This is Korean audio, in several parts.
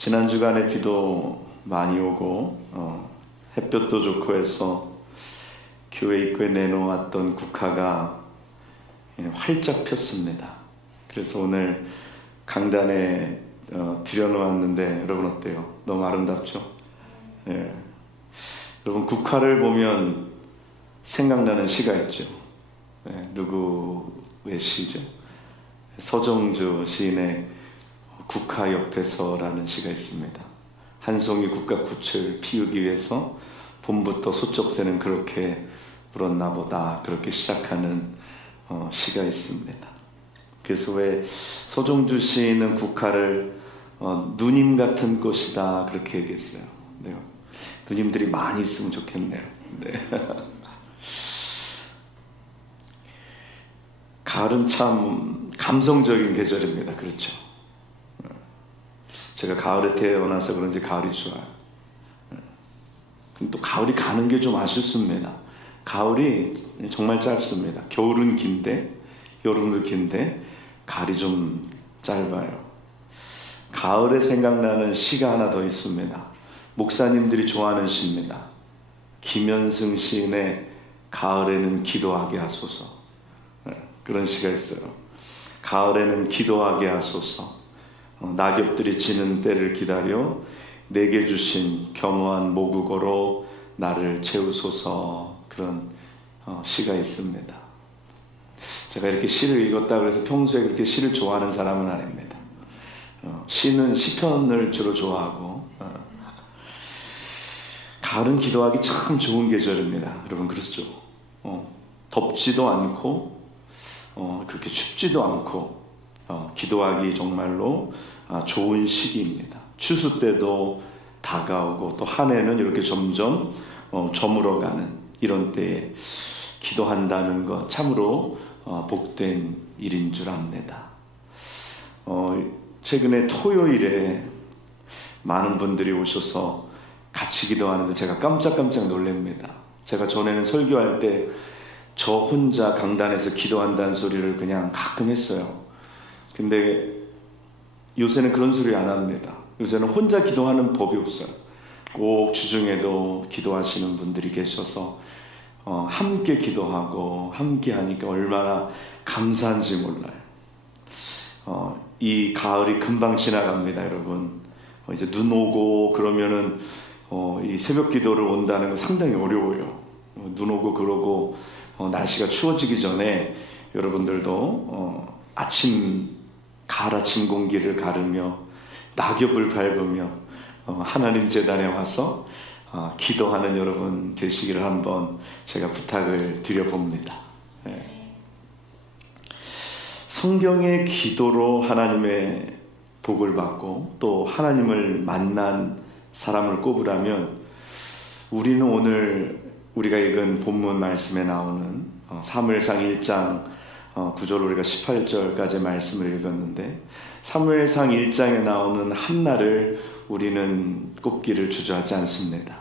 지난 주간에 비도 많이 오고 햇볕도 좋고 해서 교회 입구에 내놓았던 국화가 활짝 폈습니다. 그래서 오늘 강단에 들여놓았는데 여러분 어때요? 너무 아름답죠? 예. 여러분 국화를 보면 생각나는 시가 있죠. 예. 누구의 시죠? 서정주 시인의 국화 옆에서라는 시가 있습니다. 한 송이 국화꽃을 피우기 위해서 봄부터 소쩍새는 그렇게 울었나 보다, 그렇게 시작하는 시가 있습니다. 그래서 왜 서정주 시인은 국화를 누님 같은 꽃이다 그렇게 얘기했어요. 네. 누님들이 많이 있으면 좋겠네요. 네. 가을은 참 감성적인 계절입니다. 그렇죠? 제가 가을에 태어나서 그런지 가을이 좋아요. 근데 또 가을이 가는 게 좀 아쉽습니다. 가을이 정말 짧습니다. 겨울은 긴데, 여름도 긴데, 가을이 좀 짧아요. 가을에 생각나는 시가 하나 더 있습니다. 목사님들이 좋아하는 시입니다. 김현승 시인의 가을에는 기도하게 하소서. 그런 시가 있어요. 가을에는 기도하게 하소서. 낙엽들이 지는 때를 기다려 내게 주신 겸허한 모국어로 나를 채우소서. 그런 시가 있습니다. 제가 이렇게 시를 읽었다 그래서 평소에 그렇게 시를 좋아하는 사람은 아닙니다. 시는 시편을 주로 좋아하고 가을은 기도하기 참 좋은 계절입니다. 여러분 그렇죠? 덥지도 않고 그렇게 춥지도 않고 기도하기 정말로 좋은 시기입니다. 추수 때도 다가오고 또 한 해는 이렇게 점점 저물어가는 이런 때에 기도한다는 것 참으로 복된 일인 줄 압니다. 최근에 토요일에 많은 분들이 오셔서 같이 기도하는데 제가 깜짝깜짝 놀랍니다. 제가 전에는 설교할 때 저 혼자 강단에서 기도한다는 소리를 그냥 가끔 했어요. 근데 요새는 그런 소리 안 합니다. 요새는 혼자 기도하는 법이 없어요. 꼭 주중에도 기도하시는 분들이 계셔서 함께 기도하고 함께 하니까 얼마나 감사한지 몰라요. 이 가을이 금방 지나갑니다, 여러분. 이제 눈 오고 그러면은 이 새벽 기도를 온다는 거 상당히 어려워요. 눈 오고 그러고 날씨가 추워지기 전에 여러분들도 가을 아침 공기를 가르며 낙엽을 밟으며 하나님 제단에 와서 기도하는 여러분 되시기를 한번 제가 부탁을 드려봅니다. 네. 성경의 기도로 하나님의 복을 받고 또 하나님을 만난 사람을 꼽으라면 우리는 오늘 우리가 읽은 본문 말씀에 나오는 사무엘상 1장 9절 우리가 18절까지 말씀을 읽었는데 사무엘상 1장에 나오는 한나를 우리는 꼽기를 주저하지 않습니다.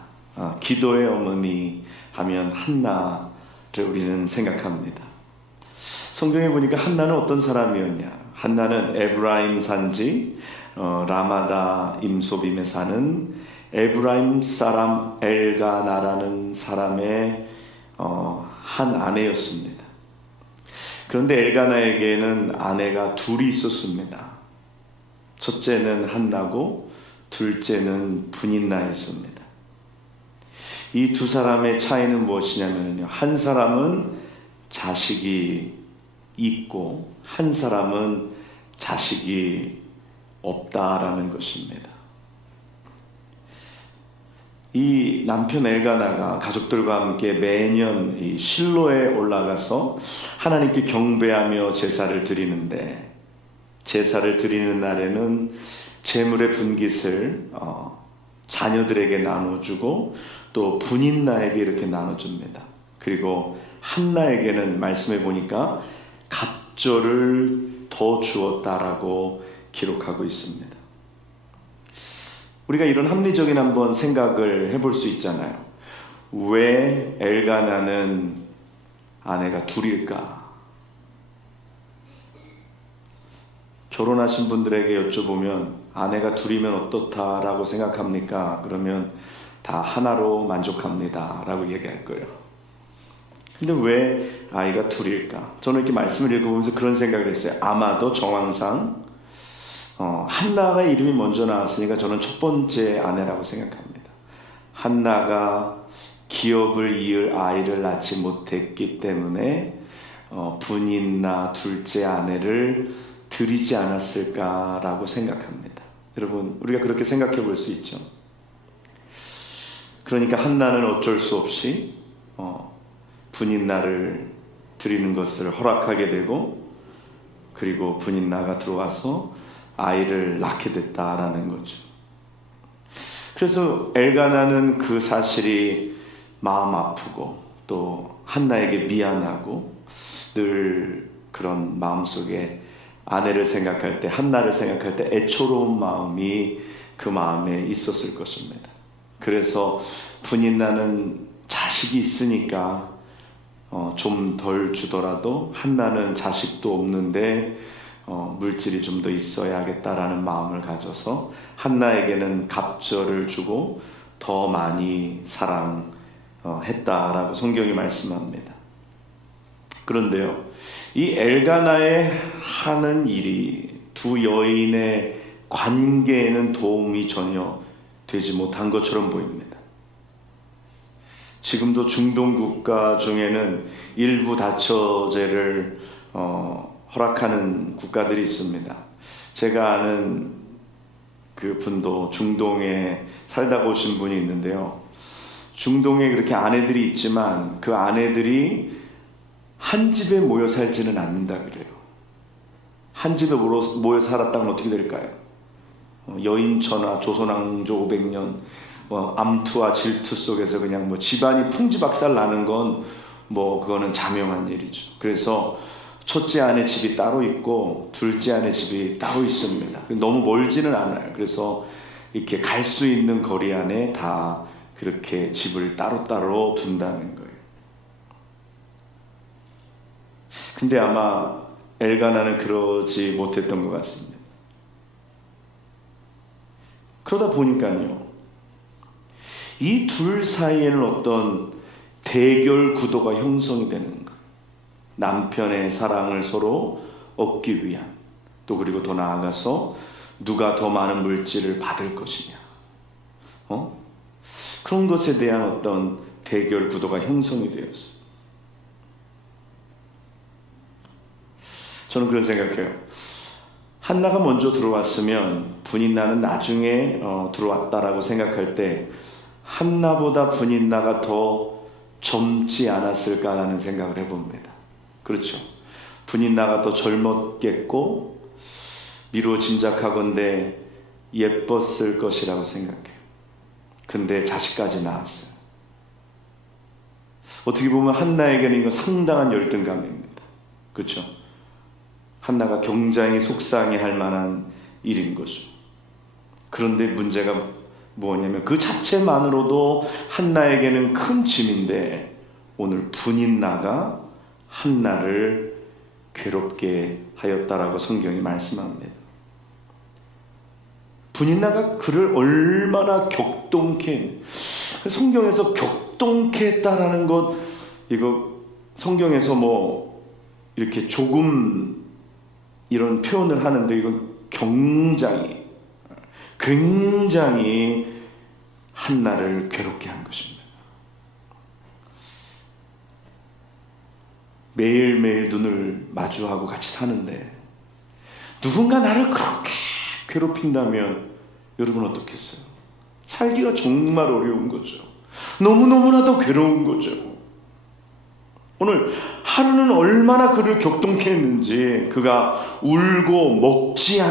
기도의 어머니 하면 한나를 우리는 생각합니다. 성경에 보니까 한나는 어떤 사람이었냐? 한나는 에브라임 산지 라마다 임소빔에 사는 에브라임 사람 엘가나라는 사람의 한 아내였습니다. 그런데 엘가나에게는 아내가 둘이 있었습니다. 첫째는 한나고 둘째는 브닌나였습니다. 이 두 사람의 차이는 무엇이냐면요, 한 사람은 자식이 있고 한 사람은 자식이 없다라는 것입니다. 이 남편 엘가나가 가족들과 함께 매년 이 실로에 올라가서 하나님께 경배하며 제사를 드리는데 제사를 드리는 날에는 제물의 분깃을 자녀들에게 나눠주고 또 분인나에게 이렇게 나눠줍니다. 그리고 한나에게는 말씀해 보니까 갑절을 더 주었다라고 기록하고 있습니다. 우리가 이런 합리적인 한번 생각을 해볼 수 있잖아요. 왜 엘가나는 아내가 둘일까? 결혼하신 분들에게 여쭤보면 아내가 둘이면 어떻다라고 생각합니까? 그러면 다 하나로 만족합니다 라고 얘기할 거예요. 근데 왜 아이가 둘일까? 저는 이렇게 말씀을 읽어보면서 그런 생각을 했어요. 아마도 정황상 한나가 이름이 먼저 나왔으니까 저는 첫 번째 아내라고 생각합니다. 한나가 기업을 이을 아이를 낳지 못했기 때문에 분인나 둘째 아내를 드리지 않았을까라고 생각합니다. 여러분, 우리가 그렇게 생각해 볼 수 있죠. 그러니까 한나는 어쩔 수 없이 분인나를 드리는 것을 허락하게 되고, 그리고 분인나가 들어와서 아이를 낳게 됐다라는 거죠. 그래서 엘가나는 그 사실이 마음 아프고 또 한나에게 미안하고 늘 그런 마음속에 아내를 생각할 때, 한나를 생각할 때 애초로운 마음이 그 마음에 있었을 것입니다. 그래서 분인나는 자식이 있으니까 좀 덜 주더라도 한나는 자식도 없는데 물질이 좀 더 있어야겠다라는 마음을 가져서 한나에게는 갑절을 주고 더 많이 사랑했다라고 성경이 말씀합니다. 그런데요, 이 엘가나의 하는 일이 두 여인의 관계에는 도움이 전혀 되지 못한 것처럼 보입니다. 지금도 중동 국가 중에는 일부 다처제를 허락하는 국가들이 있습니다. 제가 아는 그 분도 중동에 살다 오신 분이 있는데요. 중동에 그렇게 아내들이 있지만 그 아내들이 한 집에 모여 살지는 않는다 그래요. 한 집에 모여 살았다면 어떻게 될까요? 여인천하 조선왕조 500년 암투와 질투 속에서 그냥 집안이 풍지박살 나는 건 그거는 자명한 일이죠. 그래서 첫째 아내 집이 따로 있고 둘째 아내 집이 따로 있습니다. 너무 멀지는 않아요. 그래서 이렇게 갈 수 있는 거리 안에 다 그렇게 집을 따로따로 둔다는 거예요. 근데 아마 엘가나는 그러지 못했던 것 같습니다. 그러다 보니까요, 이 둘 사이에는 어떤 대결 구도가 형성이 되는 거예요. 남편의 사랑을 서로 얻기 위한, 또 그리고 더 나아가서 누가 더 많은 물질을 받을 것이냐, 그런 것에 대한 어떤 대결 구도가 형성이 되었어요. 저는 그런 생각해요. 한나가 먼저 들어왔으면 분인나는 나중에 들어왔다라고 생각할 때 한나보다 분인나가 더 젊지 않았을까라는 생각을 해봅니다. 그렇죠. 분인나가 더 젊었겠고 미루어 짐작하건대 예뻤을 것이라고 생각해요. 근데 자식까지 낳았어요. 어떻게 보면 한나에게는 이거 상당한 열등감입니다. 그렇죠. 한나가 굉장히 속상해할 만한 일인 거죠. 그런데 문제가 뭐냐면 그 자체만으로도 한나에게는 큰 짐인데 오늘 분인나가 한나를 괴롭게 하였다라고 성경이 말씀합니다. 분인나가 그를 얼마나 격동케, 성경에서 격동케 했다라는 것, 이거 성경에서 이렇게 조금 이런 표현을 하는데 이건 굉장히 한나를 괴롭게 한 것입니다. 매일매일 눈을 마주하고 같이 사는데 누군가 나를 그렇게 괴롭힌다면 여러분 어떻겠어요? 살기가 정말 어려운 거죠. 너무너무나도 괴로운 거죠. 오늘 하루는 얼마나 그를 격동케 했는지, 그가 울고 먹지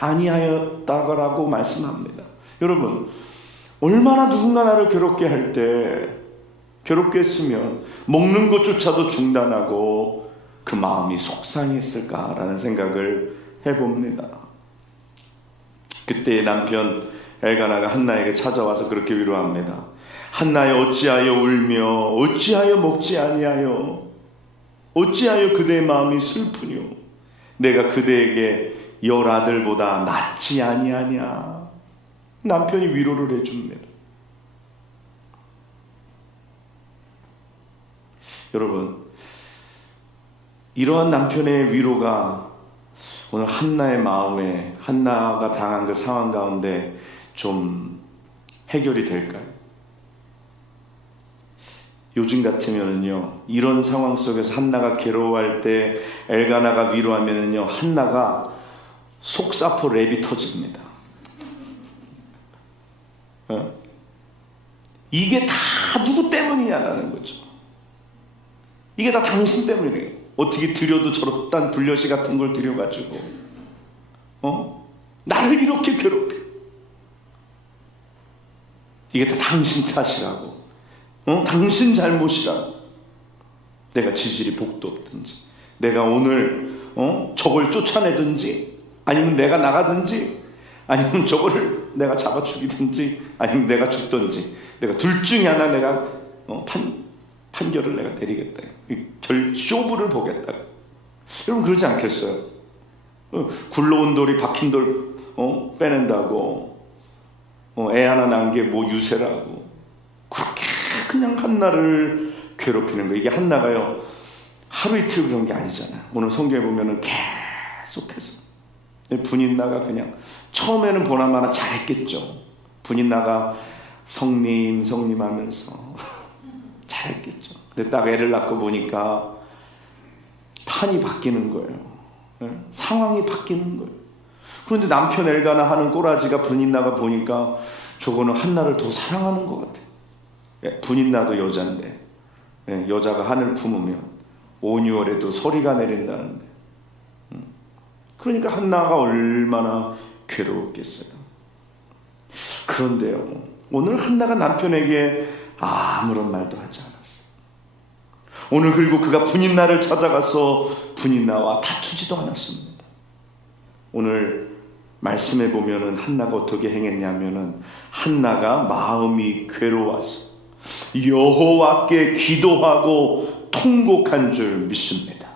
아니하였다라고 말씀합니다. 여러분, 얼마나 누군가 나를 괴롭게 할 때, 괴롭게 했으면 먹는 것조차도 중단하고 그 마음이 속상했을까라는 생각을 해봅니다. 그때 남편 엘가나가 한나에게 찾아와서 그렇게 위로합니다. 한나여, 어찌하여 울며 어찌하여 먹지 아니하여, 어찌하여 그대의 마음이 슬프뇨. 내가 그대에게 10아들보다 낫지 아니하냐. 남편이 위로를 해줍니다. 여러분, 이러한 남편의 위로가 오늘 한나의 마음에, 한나가 당한 그 상황 가운데 좀 해결이 될까요? 요즘 같으면은요, 이런 상황 속에서 한나가 괴로워할 때 엘가나가 위로하면은요, 한나가 속사포 랩이 터집니다. 이게 다 누구 때문이냐라는 거죠. 이게 다 당신 때문이에요. 어떻게 들여도 저렇단 불려시 같은 걸 들여가지고 나를 이렇게 괴롭혀. 이게 다 당신 탓이라고. 당신 잘못이라고. 내가 지질이 복도 없든지, 내가 오늘 저걸 쫓아내든지, 아니면 내가 나가든지, 아니면 저거를 내가 잡아 죽이든지, 아니면 내가 죽든지, 내가 둘 중에 하나 내가 판결을 내가 내리겠다. 쇼부를 보겠다. 여러분 그러지 않겠어요? 굴러온 돌이 박힌 돌 빼낸다고, 애 하나 낳은 게 뭐 유세라고, 그렇게 그냥 한나를 괴롭히는 거예요. 이게 한나가요, 하루 이틀 그런 게 아니잖아요. 오늘 성경에 보면은 계속해서 분인나가 그냥 처음에는 보나마나 잘했겠죠. 분인나가 성님 하면서 잘했겠죠. 근데 딱 애를 낳고 보니까 판이 바뀌는 거예요. 상황이 바뀌는 거예요. 그런데 남편 엘가나 하는 꼬라지가 분인나가 보니까 저거는 한나를 더 사랑하는 것 같아요. 분인나도 여자인데, 여자가 하늘 품으면 5,6월에도 소리가 내린다는데, 그러니까 한나가 얼마나 괴로웠겠어요. 그런데요, 오늘 한나가 남편에게 아무런 말도 하지 않았어요. 오늘 그리고 그가 분인나를 찾아가서 분인나와 다투지도 않았습니다. 오늘 말씀해 보면은 한나가 어떻게 행했냐면은, 한나가 마음이 괴로워서 여호와께 기도하고 통곡한 줄 믿습니다.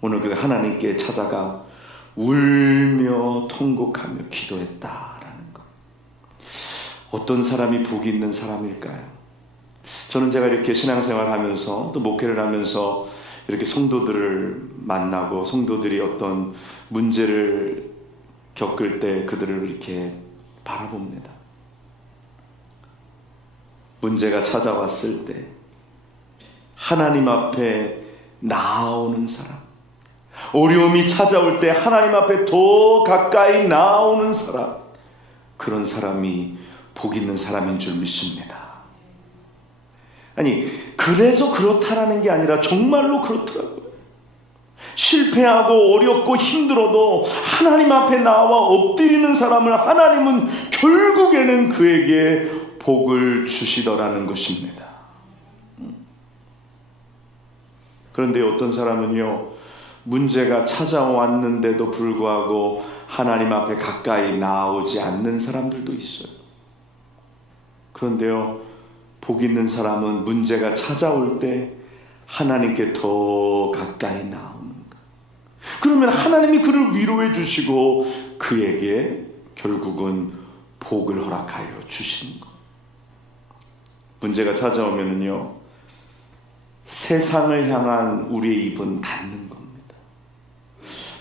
오늘 그 하나님께 찾아가 울며 통곡하며 기도했다라는 것. 어떤 사람이 복이 있는 사람일까요? 저는 제가 이렇게 신앙생활 하면서 또 목회를 하면서 이렇게 성도들을 만나고, 성도들이 어떤 문제를 겪을 때 그들을 이렇게 바라봅니다. 문제가 찾아왔을 때 하나님 앞에 나아오는 사람, 어려움이 찾아올 때 하나님 앞에 더 가까이 나아오는 사람, 그런 사람이 복 있는 사람인 줄 믿습니다. 아니, 그래서 그렇다라는 게 아니라 정말로 그렇더라고요. 실패하고 어렵고 힘들어도 하나님 앞에 나와 엎드리는 사람을 하나님은 결국에는 그에게 복을 주시더라는 것입니다. 그런데 어떤 사람은요, 문제가 찾아왔는데도 불구하고 하나님 앞에 가까이 나오지 않는 사람들도 있어요. 그런데요, 복 있는 사람은 문제가 찾아올 때 하나님께 더 가까이 나오는 것. 그러면 하나님이 그를 위로해 주시고 그에게 결국은 복을 허락하여 주시는 것. 문제가 찾아오면은요, 세상을 향한 우리의 입은 닫는 겁니다.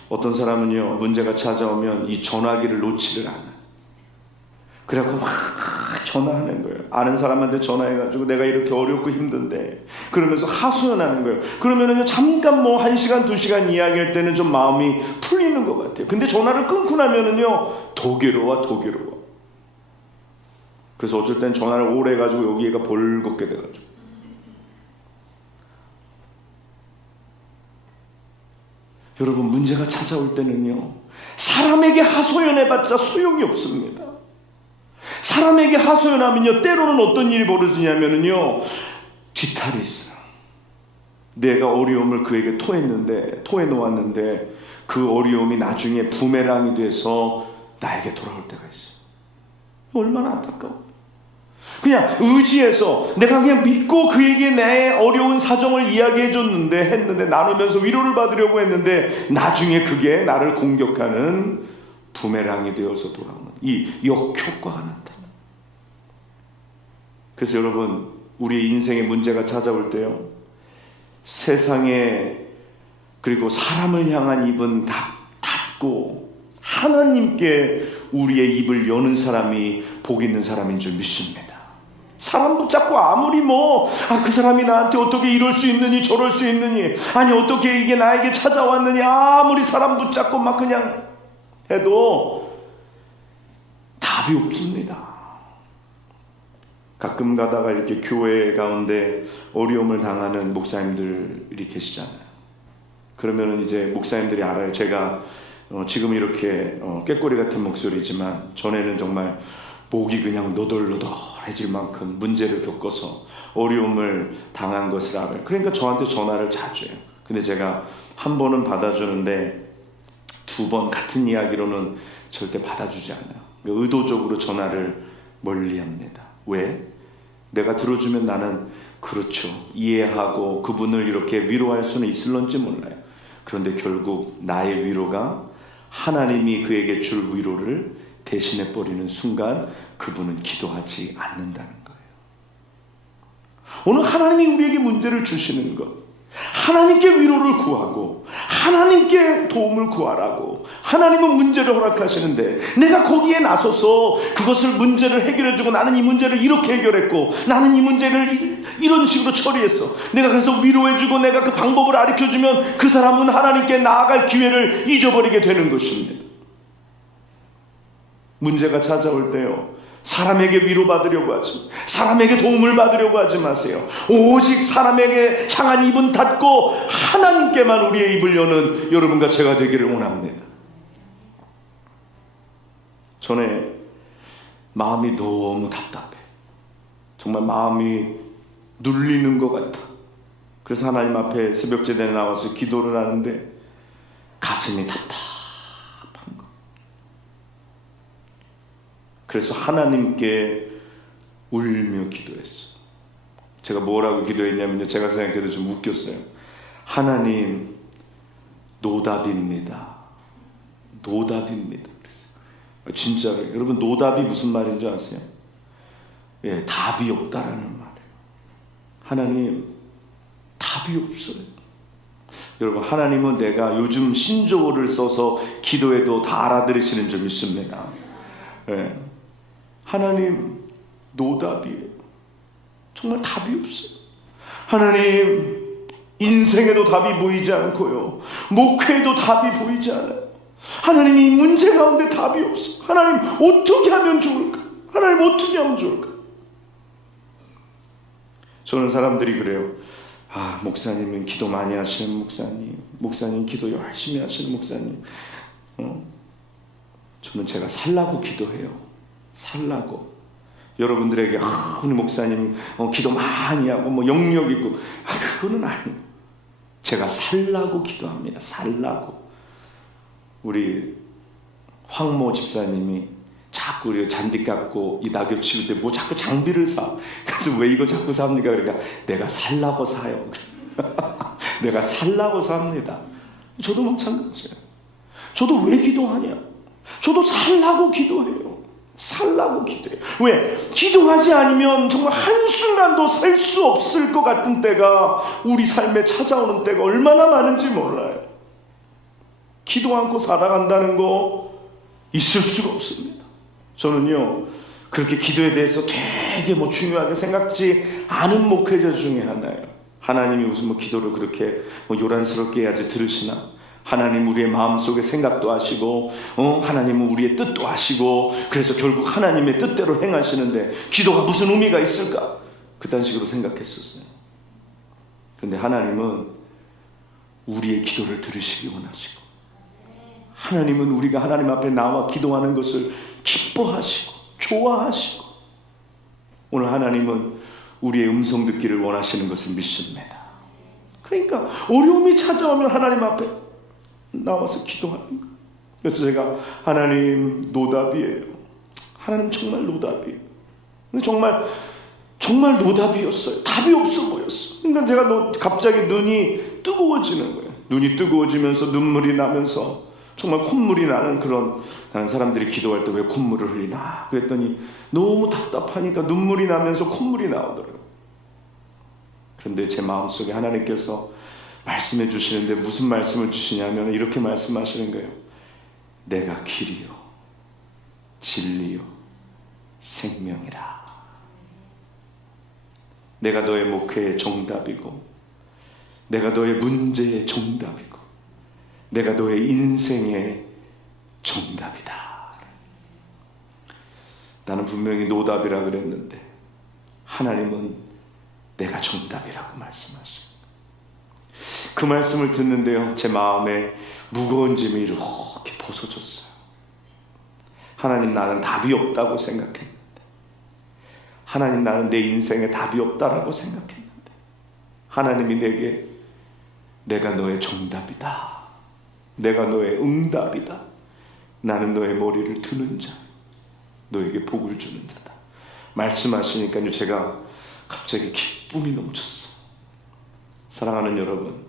어떤 사람은요, 문제가 찾아오면 이 전화기를 놓지를 않아요. 그래갖고 막 전화하는 거예요. 아는 사람한테 전화해가지고 내가 이렇게 어렵고 힘든데, 그러면서 하소연하는 거예요. 그러면은요, 잠깐 뭐 1시간 2시간 이야기할 때는 좀 마음이 풀리는 것 같아요. 근데 전화를 끊고 나면은요, 더 괴로워. 그래서 어쩔 땐 전화를 오래 해가지고 여기가 벌겋게 돼가지고. 여러분, 문제가 찾아올 때는요, 사람에게 하소연해봤자 소용이 없습니다. 사람에게 하소연하면요, 때로는 어떤 일이 벌어지냐면요, 뒤탈이 있어요. 내가 어려움을 그에게 토해놓았는데 그 어려움이 나중에 부메랑이 돼서 나에게 돌아올 때가 있어요. 얼마나 안타까워. 그냥 의지해서 내가 그냥 믿고 그에게 내 어려운 사정을 했는데 나누면서 위로를 받으려고 했는데 나중에 그게 나를 공격하는 부메랑이 되어서 돌아오는 이 역효과가 난다. 그래서 여러분, 우리의 인생에 문제가 찾아올 때요, 세상에 그리고 사람을 향한 입은 닫고 하나님께 우리의 입을 여는 사람이 복 있는 사람인 줄 믿습니다. 사람 붙잡고 아무리 그 사람이 나한테 어떻게 이럴 수 있느니 저럴 수 있느니, 아니 어떻게 이게 나에게 찾아왔느니, 아무리 사람 붙잡고 막 그냥 해도 답이 없습니다. 가끔 가다가 이렇게 교회 가운데 어려움을 당하는 목사님들이 계시잖아요. 그러면은 이제 목사님들이 알아요. 제가 지금 이렇게 꾀꼬리 같은 목소리지만 전에는 정말 목이 그냥 너덜너덜해질 만큼 문제를 겪어서 어려움을 당한 것을 알아요. 그러니까 저한테 전화를 자주 해요. 근데 제가 한 번은 받아주는데 두 번 같은 이야기로는 절대 받아주지 않아요. 의도적으로 전화를 멀리합니다. 왜? 내가 들어주면 나는 그렇죠, 이해하고 그분을 이렇게 위로할 수는 있을런지 몰라요. 그런데 결국 나의 위로가 하나님이 그에게 줄 위로를 대신해 버리는 순간 그분은 기도하지 않는다는 거예요. 오늘 하나님이 우리에게 문제를 주시는 것, 하나님께 위로를 구하고 하나님께 도움을 구하라고 하나님은 문제를 허락하시는데, 내가 거기에 나서서 그것을 문제를 해결해주고 나는 이 문제를 이렇게 해결했고 나는 이 문제를 이런 식으로 처리했어, 내가 그래서 위로해주고 내가 그 방법을 가르쳐주면 그 사람은 하나님께 나아갈 기회를 잊어버리게 되는 것입니다. 문제가 찾아올 때요, 사람에게 위로받으려고 하지, 사람에게 도움을 받으려고 하지 마세요. 오직 사람에게 향한 입은 닫고 하나님께만 우리의 입을 여는 여러분과 제가 되기를 원합니다. 전에 마음이 너무 답답해. 정말 마음이 눌리는 것 같아. 그래서 하나님 앞에 새벽제대에 나와서 기도를 하는데 가슴이 답답한 거. 그래서 하나님께 울며 기도했어요. 제가 뭐라고 기도했냐면요, 제가 생각해도 좀 웃겼어요. 하나님, 노답입니다. 노답입니다. 그랬어요. 진짜로. 여러분, 노답이 무슨 말인지 아세요? 예, 답이 없다라는 말이에요. 하나님, 답이 없어요. 여러분, 하나님은 내가 요즘 신조어를 써서 기도해도 다 알아들으시는 줄 믿습니다. 예. 하나님, 노답이에요. 정말 답이 없어요. 하나님, 인생에도 답이 보이지 않고요, 목회에도 답이 보이지 않아요. 하나님, 이 문제 가운데 답이 없어요. 하나님, 어떻게 하면 좋을까? 하나님, 어떻게 하면 좋을까? 저는 사람들이 그래요. 아, 목사님은 기도 많이 하시는 목사님, 목사님 기도 열심히 하시는 목사님. 저는 제가 살라고 기도해요. 살라고. 여러분들에게 우리 목사님 기도 많이 하고 영역 있고, 그거는 아니에요. 제가 살라고 기도합니다. 살라고. 우리 황모 집사님이 자꾸 우리 잔디 깎고 이 낙엽 치울 때 자꾸 장비를 사. 그래서 왜 이거 자꾸 삽니까? 그러니까 내가 살라고 사요. 내가 살라고 삽니다. 저도 마찬가지예요. 저도 왜 기도하냐? 저도 살라고 기도해요. 살라고 기도해요. 왜? 기도하지 않으면 정말 한순간도 살 수 없을 것 같은 때가 우리 삶에 찾아오는 때가 얼마나 많은지 몰라요. 기도 않고 살아간다는 거 있을 수가 없습니다. 저는요, 그렇게 기도에 대해서 되게 중요하게 생각지 않은 목회자 중에 하나예요. 하나님이 무슨 기도를 그렇게 요란스럽게 해야지 들으시나? 하나님 우리의 마음속에 생각도 하시고 하나님은 우리의 뜻도 하시고, 그래서 결국 하나님의 뜻대로 행하시는데 기도가 무슨 의미가 있을까? 그딴 식으로 생각했었어요. 그런데 하나님은 우리의 기도를 들으시기 원하시고, 하나님은 우리가 하나님 앞에 나와 기도하는 것을 기뻐하시고 좋아하시고, 오늘 하나님은 우리의 음성 듣기를 원하시는 것을 믿습니다. 그러니까 어려움이 찾아오면 하나님 앞에 나와서 기도하는 거예요. 그래서 제가 하나님, 노답이에요. 하나님 정말 노답이에요. 근데 정말 노답이었어요. 답이 없어 보였어. 그러니까 제가 갑자기 눈이 뜨거워지는 거예요. 눈이 뜨거워지면서 눈물이 나면서 정말 콧물이 나는 그런, 나는 사람들이 기도할 때 왜 콧물을 흘리나 그랬더니 너무 답답하니까 눈물이 나면서 콧물이 나오더라고요. 그런데 제 마음속에 하나님께서 말씀해 주시는데 무슨 말씀을 주시냐면 이렇게 말씀하시는 거예요. 내가 길이요 진리요 생명이라. 내가 너의 목회의 정답이고, 내가 너의 문제의 정답이고, 내가 너의 인생의 정답이다. 나는 분명히 노답이라 그랬는데 하나님은 내가 정답이라고 말씀하셔요. 그 말씀을 듣는데요, 제 마음에 무거운 짐이 이렇게 벗어졌어요. 하나님, 나는 답이 없다고 생각했는데, 하나님, 나는 내 인생에 답이 없다라고 생각했는데, 하나님이 내게 내가 너의 정답이다, 내가 너의 응답이다, 나는 너의 머리를 드는 자, 너에게 복을 주는 자다 말씀하시니까요, 제가 갑자기 기쁨이 넘쳤어요. 사랑하는 여러분,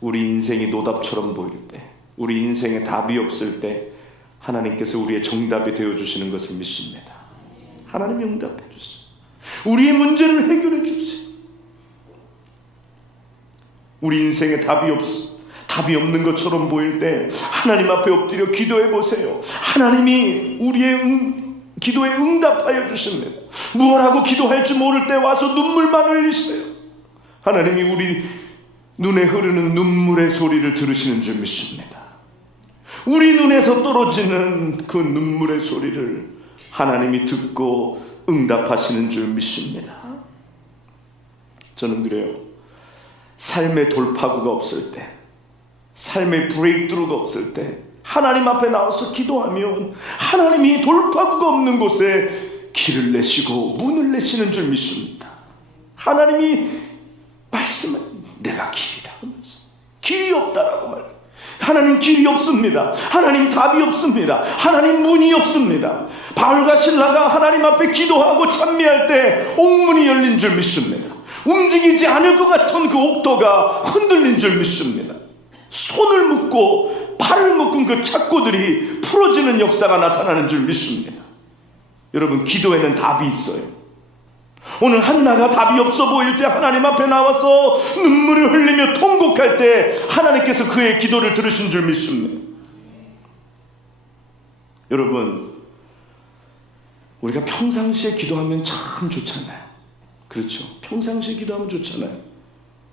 우리 인생이 노답처럼 보일 때, 우리 인생에 답이 없을 때 하나님께서 우리의 정답이 되어주시는 것을 믿습니다. 하나님이 응답해 주세요. 우리의 문제를 해결해 주세요. 우리 인생에 답이 없는 것처럼 보일 때 하나님 앞에 엎드려 기도해 보세요. 하나님이 우리의 기도에 응답하여 주십니다. 무엇하고 기도할지 모를 때 와서 눈물만 흘리세요. 하나님이 우리 눈에 흐르는 눈물의 소리를 들으시는 줄 믿습니다. 우리 눈에서 떨어지는 그 눈물의 소리를 하나님이 듣고 응답하시는 줄 믿습니다. 저는 그래요. 삶의 돌파구가 없을 때, 삶의 브레이크트루가 없을 때 하나님 앞에 나와서 기도하면 하나님이 돌파구가 없는 곳에 길을 내시고 문을 내시는 줄 믿습니다. 하나님이 말씀은 내가 길이라고 말씀. 길이 없다라고 말해요. 하나님 길이 없습니다. 하나님 답이 없습니다. 하나님 문이 없습니다. 바울과 신라가 하나님 앞에 기도하고 찬미할 때 옥문이 열린 줄 믿습니다. 움직이지 않을 것 같은 그 옥토가 흔들린 줄 믿습니다. 손을 묶고 팔을 묶은 그 착고들이 풀어지는 역사가 나타나는 줄 믿습니다. 여러분, 기도에는 답이 있어요. 오늘 한나가 답이 없어 보일 때 하나님 앞에 나와서 눈물을 흘리며 통곡할 때 하나님께서 그의 기도를 들으신 줄 믿습니다. 여러분, 우리가 평상시에 기도하면 참 좋잖아요. 그렇죠? 평상시에 기도하면 좋잖아요.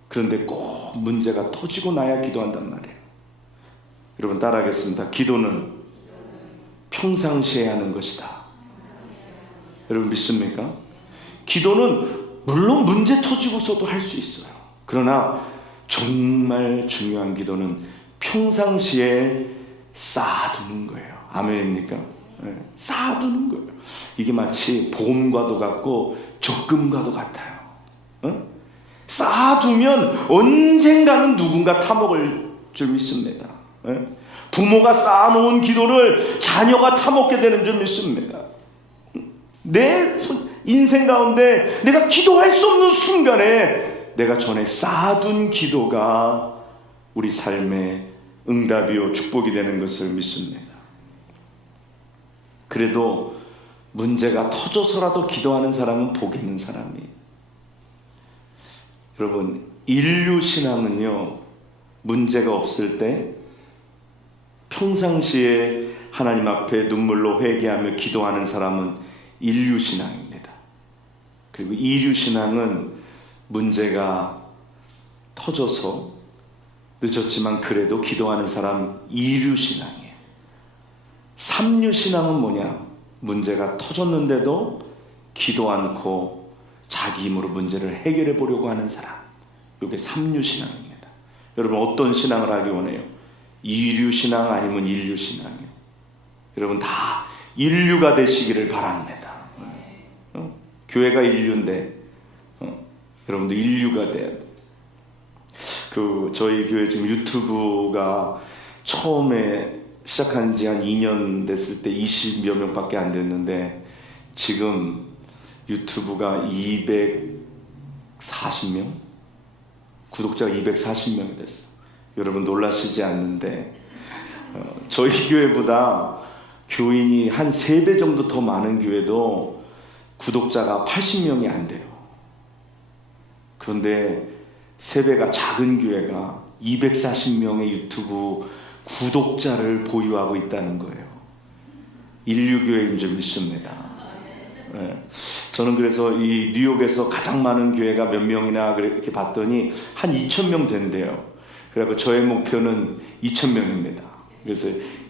그런데 꼭 문제가 터지고 나야 기도한단 말이에요. 여러분, 따라하겠습니다. 기도는 평상시에 하는 것이다. 여러분, 믿습니까? 기도는 물론 문제 터지고서도 할 수 있어요. 그러나 정말 중요한 기도는 평상시에 쌓아두는 거예요. 아멘입니까? 네, 쌓아두는 거예요. 이게 마치 보험과도 같고 적금과도 같아요. 쌓아두면 언젠가는 누군가 타먹을 줄 믿습니다. 부모가 쌓아놓은 기도를 자녀가 타먹게 되는 줄 믿습니다. 내 인생 가운데 내가 기도할 수 없는 순간에 내가 전에 쌓아둔 기도가 우리 삶의 응답이요 축복이 되는 것을 믿습니다. 그래도 문제가 터져서라도 기도하는 사람은 복 있는 사람이에요. 여러분, 인류 신앙은요, 문제가 없을 때 평상시에 하나님 앞에 눈물로 회개하며 기도하는 사람은 인류 신앙입니다. 그리고 이류 신앙은 문제가 터져서 늦었지만 그래도 기도하는 사람 이류 신앙이에요. 삼류 신앙은 뭐냐? 문제가 터졌는데도 기도 않고 자기 힘으로 문제를 해결해 보려고 하는 사람, 이게 삼류 신앙입니다. 여러분, 어떤 신앙을 하기 원해요? 이류 신앙 아니면 인류 신앙이요? 여러분, 다 인류가 되시기를 바랍니다. 교회가 인류인데 여러분도 인류가 돼야 돼요. 저희 교회 지금 유튜브가 처음에 시작한 지 한 2년 됐을 때 20여 명밖에 안 됐는데 지금 유튜브가 240명? 구독자가 240명이 됐어요. 여러분 놀라시지 않는데 저희 교회보다 교인이 한 3배 정도 더 많은 교회도 구독자가 80명이 안 돼요. 그런데 3배가 작은 교회가 240명의 유튜브 구독자를 보유하고 있다는 거예요. 인류교회인 줄 믿습니다. 네. 저는 그래서 이 뉴욕에서 가장 많은 교회가 몇 명이나 이렇게 봤더니 한 2,000명 된대요. 그래서 저의 목표는 2,000명입니다. 그래서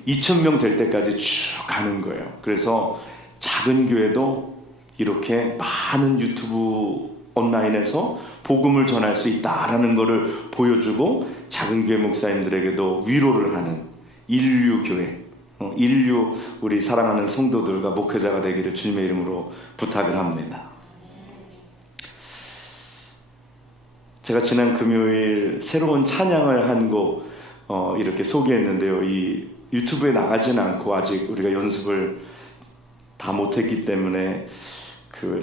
2,000명 될 때까지 쭉 가는 거예요. 그래서 작은 교회도 이렇게 많은 유튜브 온라인에서 복음을 전할 수 있다라는 것을 보여주고 작은 교회 목사님들에게도 위로를 하는 인류교회, 인류 우리 사랑하는 성도들과 목회자가 되기를 주님의 이름으로 부탁을 합니다. 제가 지난 금요일 새로운 찬양을 한 곡 이렇게 소개했는데요. 이 유튜브에 나가지는 않고 아직 우리가 연습을 다 못했기 때문에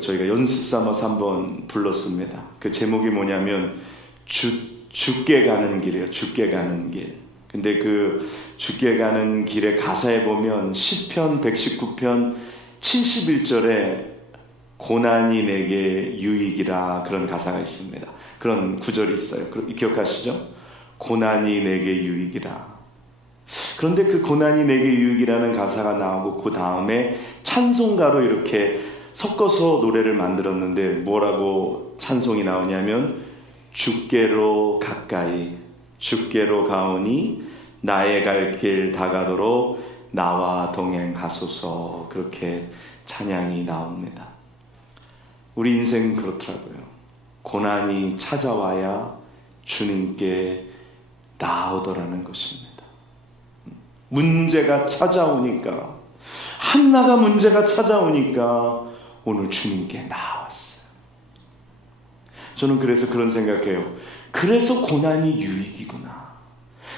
저희가 연습 삼아서 한번 불렀습니다. 그 제목이 뭐냐면 죽게 가는 길이에요. 죽게 가는 길. 근데 그 죽게 가는 길의 가사에 보면 시편 119편 71절에 고난이 내게 유익이라 그런 가사가 있습니다. 그런 구절이 있어요. 기억하시죠? 고난이 내게 유익이라. 그런데 그 고난이 내게 유익이라는 가사가 나오고 그 다음에 찬송가로 이렇게 섞어서 노래를 만들었는데 뭐라고 찬송이 나오냐면 주께로 가까이 주께로 가오니 나의 갈 길 다가도록 나와 동행하소서. 그렇게 찬양이 나옵니다. 우리 인생은 그렇더라고요. 고난이 찾아와야 주님께 나오더라는 것입니다. 문제가 찾아오니까, 한나가 문제가 찾아오니까 오늘 주님께 나왔어요. 저는 그래서 그런 생각해요. 그래서 고난이 유익이구나.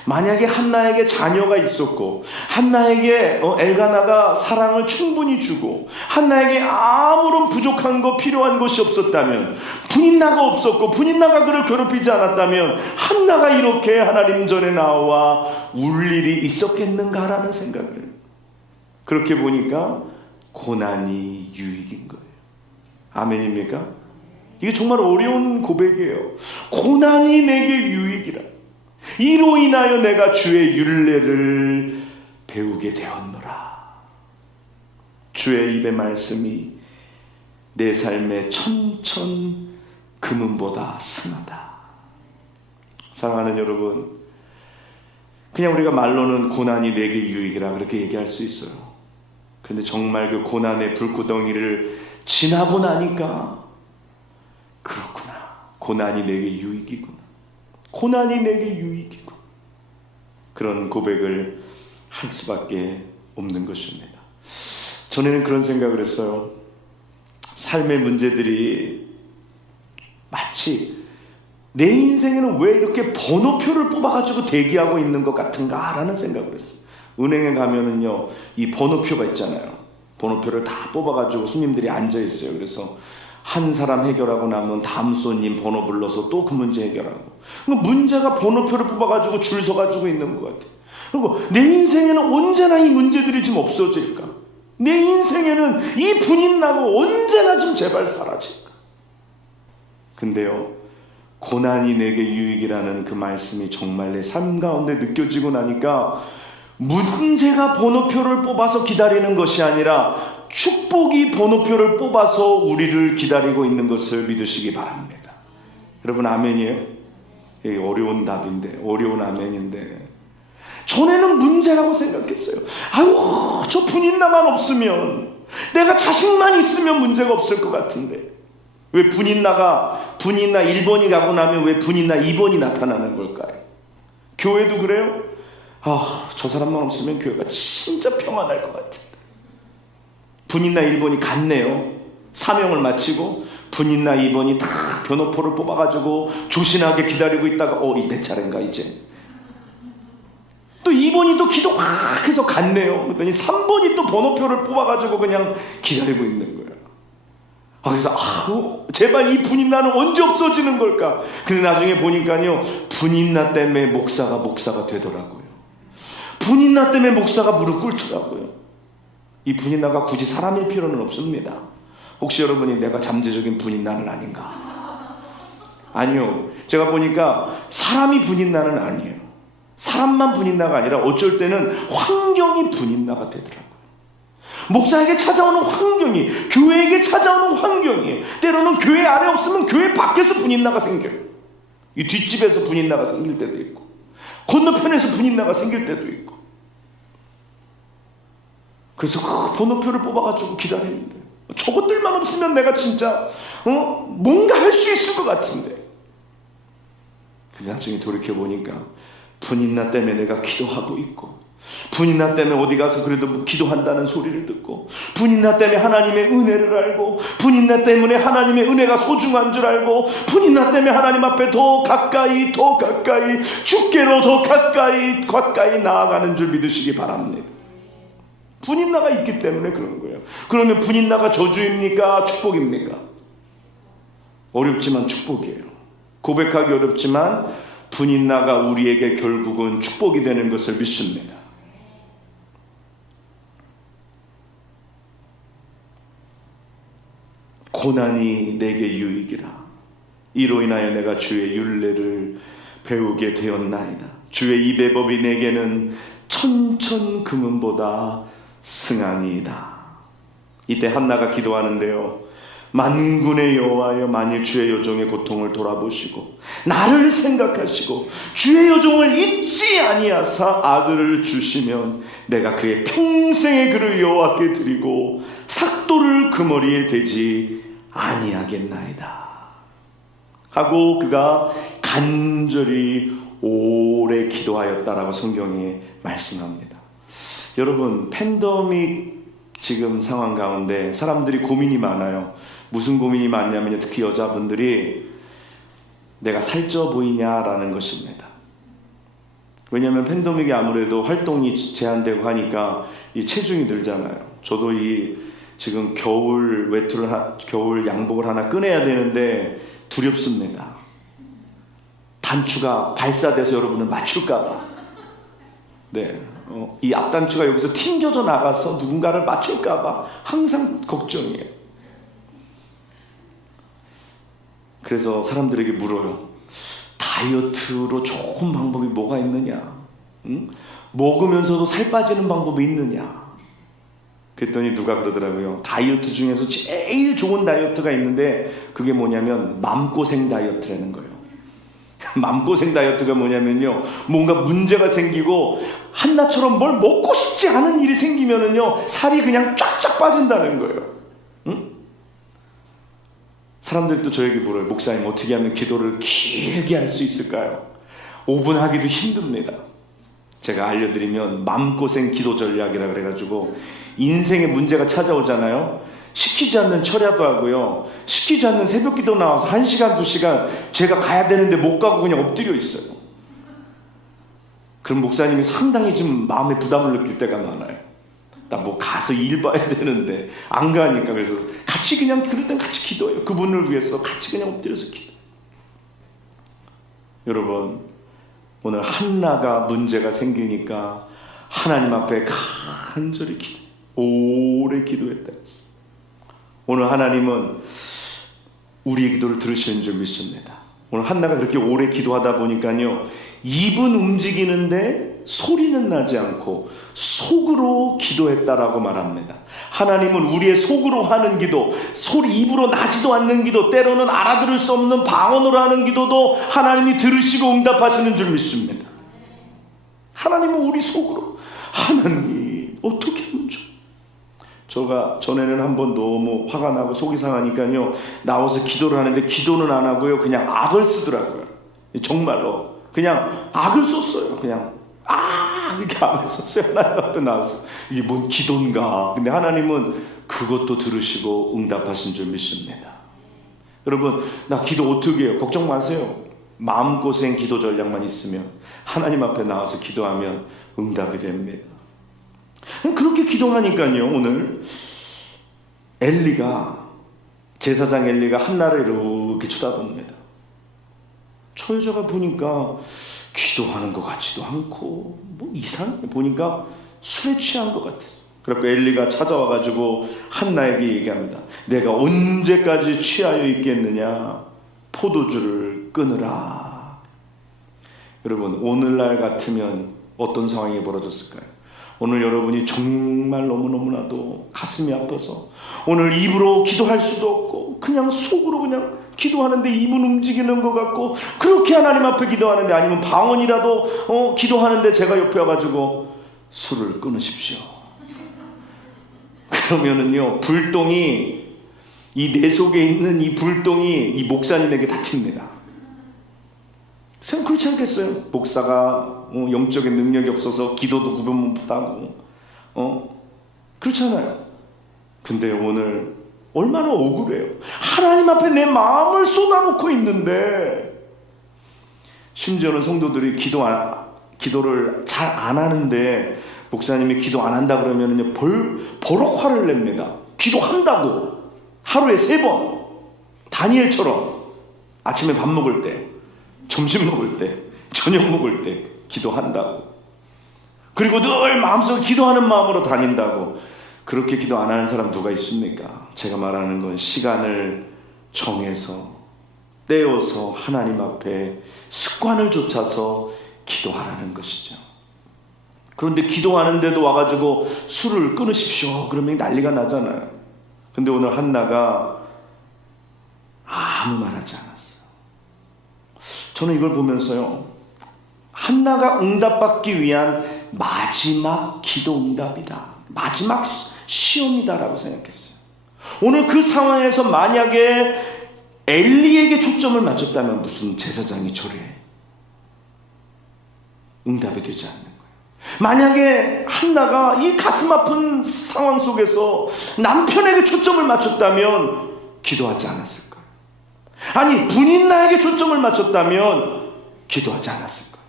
만약에 한나에게 자녀가 있었고 한나에게 엘가나가 사랑을 충분히 주고 한나에게 아무런 부족한 거 필요한 것이 없었다면, 분인나가 없었고 분인나가 그를 괴롭히지 않았다면 한나가 이렇게 하나님 전에 나와 울 일이 있었겠는가라는 생각을, 그렇게 보니까 고난이 유익인 거예요. 아멘입니까? 이게 정말 어려운 고백이에요. 고난이 내게 유익이라. 이로 인하여 내가 주의 율례를 배우게 되었노라. 주의 입의 말씀이 내 삶의 천천 금은보다 승하다. 사랑하는 여러분, 그냥 우리가 말로는 고난이 내게 유익이라 그렇게 얘기할 수 있어요. 그런데 정말 그 고난의 불구덩이를 지나고 나니까 그렇구나. 고난이 내게 유익이구나. 고난이 내게 유익이고, 그런 고백을 할 수밖에 없는 것입니다. 전에는 그런 생각을 했어요. 삶의 문제들이 마치 내 인생에는 왜 이렇게 번호표를 뽑아가지고 대기하고 있는 것 같은가 라는 생각을 했어요. 은행에 가면은요, 이 번호표가 있잖아요. 번호표를 다 뽑아가지고 손님들이 앉아있어요. 그래서 한 사람 해결하고 나면 다음 손님 번호 불러서 또 그 문제 해결하고, 문제가 번호표를 뽑아가지고 줄 서가지고 있는 것 같아요. 그리고 내 인생에는 언제나 이 문제들이 좀 없어질까? 내 인생에는 이 분임 나고 언제나 좀 제발 사라질까? 근데요, 고난이 내게 유익이라는 그 말씀이 정말 내 삶 가운데 느껴지고 나니까 문제가 번호표를 뽑아서 기다리는 것이 아니라 축복이 번호표를 뽑아서 우리를 기다리고 있는 것을 믿으시기 바랍니다. 여러분, 아멘이에요? 이게 어려운 답인데, 어려운 아멘인데, 전에는 문제라고 생각했어요. 아유, 저 분인나만 없으면, 내가 자식만 있으면 문제가 없을 것 같은데, 왜 분인나 1번이 가고 나면 왜 분인나 2번이 나타나는 걸까요? 교회도 그래요? 아, 저 사람만 없으면 교회가 진짜 평안할 것 같아. 분인나 1번이 갔네요. 사명을 마치고 분인나 2번이 다 번호표를 뽑아가지고 조신하게 기다리고 있다가 이 내 차례인가 이제. 또 2번이 또 기도 막 해서 갔네요. 그랬더니 3번이 또 번호표를 뽑아가지고 그냥 기다리고 있는 거예요. 그래서 제발 이 분인나는 언제 없어지는 걸까? 근데 나중에 보니까요, 분인나 때문에 목사가 되더라고요. 분인나 때문에 목사가 무릎 꿇더라고요. 이 분인나가 굳이 사람일 필요는 없습니다. 혹시 여러분이 내가 잠재적인 분인나는 아닌가? 아니요. 제가 보니까 사람이 분인나는 아니에요. 사람만 분인나가 아니라 어쩔 때는 환경이 분인나가 되더라고요. 목사에게 찾아오는 환경이, 교회에게 찾아오는 환경이, 때로는 교회 안에 없으면 교회 밖에서 분인나가 생겨요. 이 뒷집에서 분인나가 생길 때도 있고, 건너편에서 분인나가 생길 때도 있고. 그래서 그 번호표를 뽑아가지고 기다리는데, 저것들만 없으면 내가 진짜 뭔가 할 수 있을 것 같은데. 근데 나중에 돌이켜보니까 분인나 때문에 내가 기도하고 있고, 분인나 때문에 어디 가서 그래도 기도한다는 소리를 듣고, 분인나 때문에 하나님의 은혜를 알고, 분인나 때문에 하나님의 은혜가 소중한 줄 알고, 분인나 때문에 하나님 앞에 더 가까이 주께로 더 가까이 나아가는 줄 믿으시기 바랍니다. 분인나가 있기 때문에 그런 거예요. 그러면 분인나가 저주입니까? 축복입니까? 어렵지만 축복이에요. 고백하기 어렵지만 분인나가 우리에게 결국은 축복이 되는 것을 믿습니다. 고난이 내게 유익이라. 이로 인하여 내가 주의 율례를 배우게 되었나이다. 주의 입의 법이 내게는 천천 금은보다 승하니이다. 이때 한나가 기도하는데요, 만군의 여호와여, 만일 주의 여종의 고통을 돌아보시고 나를 생각하시고 주의 여종을 잊지 아니하사 아들을 주시면 내가 그의 평생의 그를 여호와께 드리고 삭도를 그 머리에 대지 아니하겠나이다 하고 그가 간절히 오래 기도하였다라고 성경에 말씀합니다. 여러분, 팬데믹 지금 상황 가운데 사람들이 고민이 많아요. 무슨 고민이 많냐면요, 특히 여자분들이 내가 살쪄 보이냐라는 것입니다. 왜냐하면 팬데믹이 아무래도 활동이 제한되고 하니까 이 체중이 늘잖아요. 저도 지금 겨울 겨울 양복을 하나 꺼내야 되는데 두렵습니다. 단추가 발사돼서 여러분을 맞출까봐. 네, 이 앞단추가 여기서 튕겨져 나가서 누군가를 맞출까봐 항상 걱정이에요. 그래서 사람들에게 물어요. 다이어트로 좋은 방법이 뭐가 있느냐? 먹으면서도 살 빠지는 방법이 있느냐? 그랬더니 누가 그러더라고요. 다이어트 중에서 제일 좋은 다이어트가 있는데 그게 뭐냐면 맘고생 다이어트라는 거예요. 맘고생 다이어트가 뭐냐면요, 뭔가 문제가 생기고 한나처럼 뭘 먹고 싶지 않은 일이 생기면은요, 살이 그냥 쫙쫙 빠진다는 거예요. 응? 사람들도 저에게 물어요. 목사님, 어떻게 하면 기도를 길게 할 수 있을까요? 5분 하기도 힘듭니다. 제가 알려드리면 맘고생 기도 전략이라 그래가지고, 인생에 문제가 찾아오잖아요. 시키지 않는 철야도 하고요, 시키지 않는 새벽기도 나와서 1시간 2시간 제가 가야 되는데 못 가고 그냥 엎드려 있어요. 그럼 목사님이 상당히 좀 마음에 부담을 느낄 때가 많아요. 나 뭐 가서 일 봐야 되는데 안 가니까. 그래서 같이 그냥 그럴 땐 같이 기도해요. 그분을 위해서 같이 그냥 엎드려서 기도. 여러분, 오늘 한나가 문제가 생기니까 하나님 앞에 간절히 오래 기도했다. 오늘 하나님은 우리의 기도를 들으시는 줄 믿습니다. 오늘 한나가 그렇게 오래 기도하다 보니까요, 입은 움직이는데 소리는 나지 않고 속으로 기도했다라고 말합니다. 하나님은 우리의 속으로 하는 기도, 입으로 나지도 않는 기도, 때로는 알아들을 수 없는 방언으로 하는 기도도 하나님이 들으시고 응답하시는 줄 믿습니다. 하나님은 우리 속으로, 하나님 어떻게 하면 좋아? 제가 전에는 한번 너무 화가 나고 속이 상하니까요, 나와서 기도를 하는데 기도는 안 하고요, 그냥 악을 쓰더라고요. 정말로 그냥 악을 썼어요. 그냥 이렇게 악을 썼어요. 하나님 앞에 나와서. 이게 뭔 기도인가? 근데 하나님은 그것도 들으시고 응답하신 줄 믿습니다. 여러분, 나 기도 어떻게 해요? 걱정 마세요. 마음고생 기도 전략만 있으면 하나님 앞에 나와서 기도하면 응답이 됩니다. 그렇게 기도하니까요, 오늘 엘리가 제사장 엘리가 한나를 이렇게 쳐다봅니다. 저 여자가 보니까 기도하는 것 같지도 않고 뭐 이상해. 보니까 술에 취한 것 같았어. 그래서 엘리가 찾아와가지고 한나에게 얘기합니다. 내가 언제까지 취하여 있겠느냐? 포도주를 끊으라. 여러분, 오늘날 같으면 어떤 상황이 벌어졌을까요? 오늘 여러분이 정말 너무너무나도 가슴이 아파서 오늘 입으로 기도할 수도 없고 그냥 속으로 그냥 기도하는데 입은 움직이는 것 같고 그렇게 하나님 앞에 기도하는데, 아니면 방언이라도 기도하는데 제가 옆에 와가지고 술을 끊으십시오. 그러면은요, 불똥이, 이 내 속에 있는 이 불똥이 이 목사님에게 다 튑니다. 그렇지 않겠어요? 목사가 영적인 능력이 없어서 기도도 구분 못하고 그렇잖아요. 근데 오늘 얼마나 억울해요. 하나님 앞에 내 마음을 쏟아놓고 있는데, 심지어는 성도들이 기도를 잘 안 하는데 목사님이 기도 안 한다 그러면은요 버럭 화를 냅니다. 기도한다고 하루에 3번, 다니엘처럼 아침에 밥 먹을 때, 점심 먹을 때, 저녁 먹을 때 기도한다고. 그리고 늘 마음속에 기도하는 마음으로 다닌다고. 그렇게 기도 안 하는 사람 누가 있습니까? 제가 말하는 건 시간을 정해서 떼어서 하나님 앞에 습관을 좇아서 기도하라는 것이죠. 그런데 기도하는데도 와가지고 술을 끊으십시오 그러면 난리가 나잖아요. 근데 오늘 한나가 아무 말 하지 않았어요. 저는 이걸 보면서요, 한나가 응답받기 위한 마지막 기도 응답이다, 마지막 시험이다라고 생각했어요. 오늘 그 상황에서 만약에 엘리에게 초점을 맞췄다면 무슨 제사장이 저래 응답이 되지 않는 거예요. 만약에 한나가 이 가슴 아픈 상황 속에서 남편에게 초점을 맞췄다면 기도하지 않았을 거예요. 아니, 분인나에게 초점을 맞췄다면 기도하지 않았을 거예요.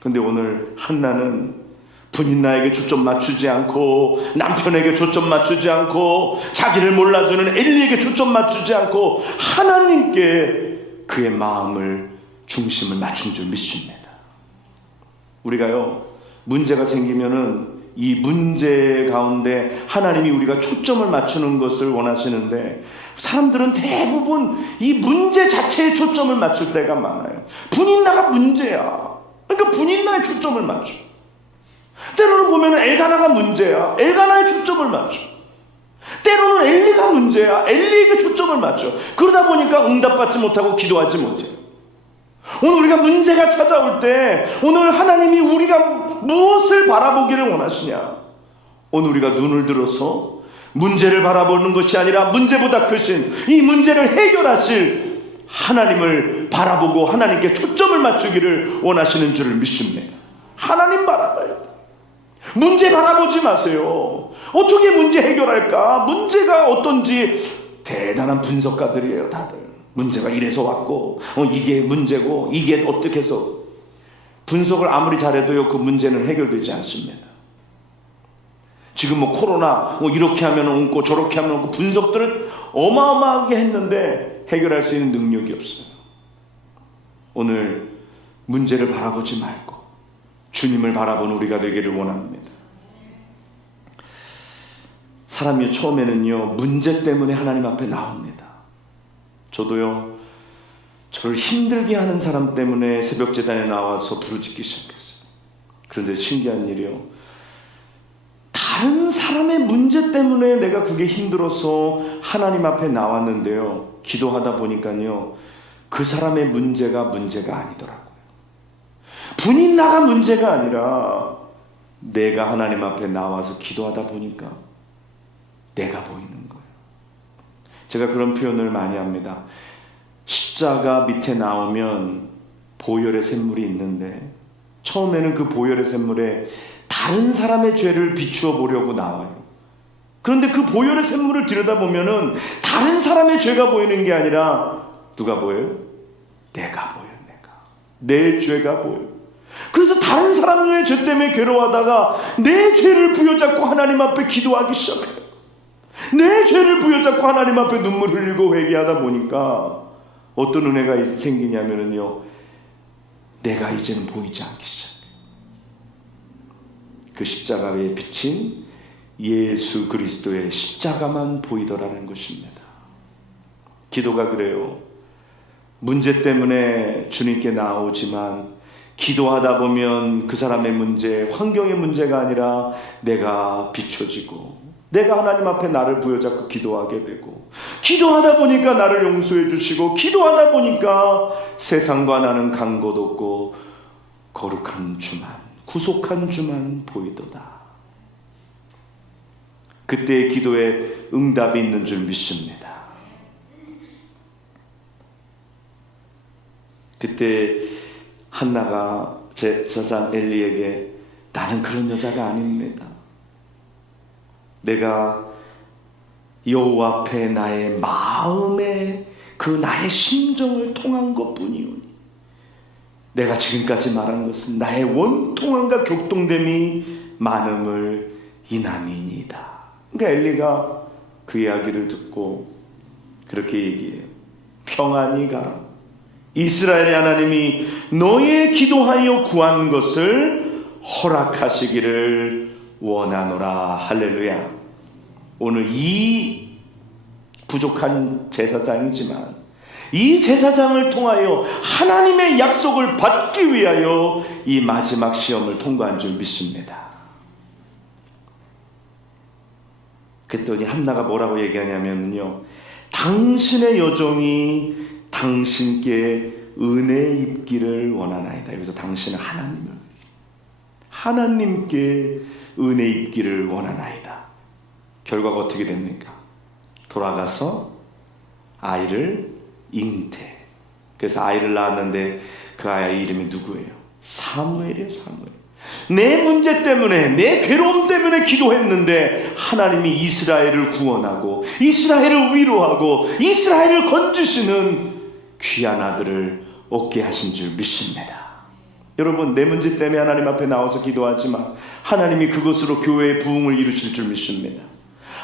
근데 오늘 한나는 분인나에게 초점 맞추지 않고, 남편에게 초점 맞추지 않고, 자기를 몰라주는 엘리에게 초점 맞추지 않고 하나님께 그의 마음을, 중심을 맞춘 줄 믿습니다. 우리가요, 문제가 생기면은 이 문제 가운데 하나님이 우리가 초점을 맞추는 것을 원하시는데, 사람들은 대부분 이 문제 자체에 초점을 맞출 때가 많아요. 분인나가 문제야. 그러니까 분인나에 초점을 맞춰. 때로는 보면 엘가나가 문제야. 엘가나에 초점을 맞춰. 때로는 엘리가 문제야. 엘리에게 초점을 맞춰. 그러다 보니까 응답받지 못하고 기도하지 못해. 오늘 우리가 문제가 찾아올 때, 오늘 하나님이 우리가 무엇을 바라보기를 원하시냐? 오늘 우리가 눈을 들어서 문제를 바라보는 것이 아니라 문제보다 크신 이 문제를 해결하실 하나님을 바라보고 하나님께 초점을 맞추기를 원하시는 줄을 믿습니다. 하나님 바라봐요. 문제 바라보지 마세요. 어떻게 문제 해결할까? 문제가 어떤지 대단한 분석가들이에요, 다들. 문제가 이래서 왔고, 이게 문제고, 이게 어떻게 해서. 분석을 아무리 잘해도요, 그 문제는 해결되지 않습니다. 지금 코로나 이렇게 하면 옮고 저렇게 하면 옮고, 분석들을 어마어마하게 했는데 해결할 수 있는 능력이 없어요. 오늘 문제를 바라보지 말고 주님을 바라보는 우리가 되기를 원합니다. 사람이 처음에는요, 문제 때문에 하나님 앞에 나옵니다. 저도요, 저를 힘들게 하는 사람 때문에 새벽 제단에 나와서 부르짖기 시작했어요. 그런데 신기한 일이요, 다른 사람의 문제 때문에 내가 그게 힘들어서 하나님 앞에 나왔는데요, 기도하다 보니까요, 그 사람의 문제가 아니더라고요. 분인나가 문제가 아니라 내가 하나님 앞에 나와서 기도하다 보니까 내가 보이는 거예요. 제가 그런 표현을 많이 합니다. 십자가 밑에 나오면 보혈의 샘물이 있는데, 처음에는 그 보혈의 샘물에 다른 사람의 죄를 비추어 보려고 나와요. 그런데 그 보혈의 샘물을 들여다보면은 다른 사람의 죄가 보이는 게 아니라 누가 보여요? 내가 보여요. 내 죄가 보여요. 그래서 다른 사람의 죄 때문에 괴로워하다가 내 죄를 부여잡고 하나님 앞에 기도하기 시작해요. 내 죄를 부여잡고 하나님 앞에 눈물 흘리고 회개하다 보니까 어떤 은혜가 생기냐면요, 내가 이제는 보이지 않기 시작해. 그 십자가에 비친 예수 그리스도의 십자가만 보이더라는 것입니다. 기도가 그래요. 문제 때문에 주님께 나오지만 기도하다 보면 그 사람의 문제, 환경의 문제가 아니라 내가 비춰지고 내가 하나님 앞에 나를 부여잡고 기도하게 되고, 기도하다 보니까 나를 용서해 주시고, 기도하다 보니까 세상과 나는 간 곳 없고 거룩한 주만, 구속한 주만 보이도다. 그때의 기도에 응답이 있는 줄 믿습니다. 그때 한나가 제사장 엘리에게 나는 그런 여자가 아닙니다. 내가 여호와 앞에 나의 마음에 그 나의 심정을 통한 것뿐이오니 내가 지금까지 말한 것은 나의 원통함과 격동됨이 많음을 인함이니이다. 그러니까 엘리가 그 이야기를 듣고 그렇게 얘기해요. 평안히 가라. 이스라엘의 하나님이 너의 기도하여 구한 것을 허락하시기를 원하노라. 할렐루야. 오늘 이 부족한 제사장이지만 이 제사장을 통하여 하나님의 약속을 받기 위하여 이 마지막 시험을 통과한 줄 믿습니다. 그랬더니 한나가 뭐라고 얘기하냐면요, 당신의 여종이 당신께 은혜 입기를 원하나이다. 여기서 당신은 하나님께 은혜 입기를 원하나이다. 결과가 어떻게 됩니까? 돌아가서 아이를 잉태. 그래서 아이를 낳았는데 그 아이의 이름이 누구예요? 사무엘이에요. 사무엘. 내 문제 때문에, 내 괴로움 때문에 기도했는데 하나님이 이스라엘을 구원하고 이스라엘을 위로하고 이스라엘을 건지시는 귀한 아들을 얻게 하신 줄 믿습니다. 여러분, 내 문제 때문에 하나님 앞에 나와서 기도하지만 하나님이 그것으로 교회의 부흥을 이루실 줄 믿습니다.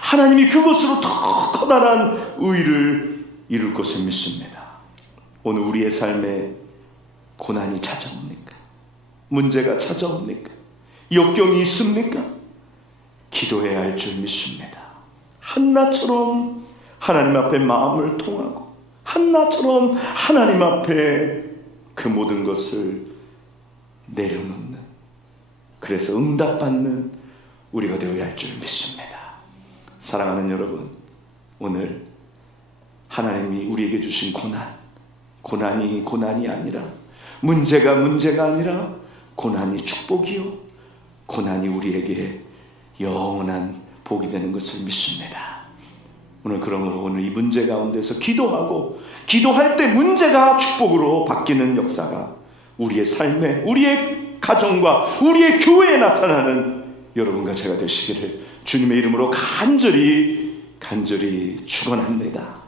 하나님이 그것으로 더 커다란 의를 이룰 것을 믿습니다. 오늘 우리의 삶에 고난이 찾아옵니까? 문제가 찾아옵니까? 역경이 있습니까? 기도해야 할 줄 믿습니다. 한나처럼 하나님 앞에 마음을 통하고 한나처럼 하나님 앞에 그 모든 것을 내려놓는, 그래서 응답받는 우리가 되어야 할 줄 믿습니다. 사랑하는 여러분, 오늘 하나님이 우리에게 주신 고난이 고난이 아니라, 문제가 아니라 고난이 축복이요, 고난이 우리에게 영원한 복이 되는 것을 믿습니다. 오늘 그러므로 오늘 이 문제 가운데서 기도하고, 기도할 때 문제가 축복으로 바뀌는 역사가 우리의 삶에, 우리의 가정과 우리의 교회에 나타나는 여러분과 제가 되시기를 주님의 이름으로 간절히 축원합니다.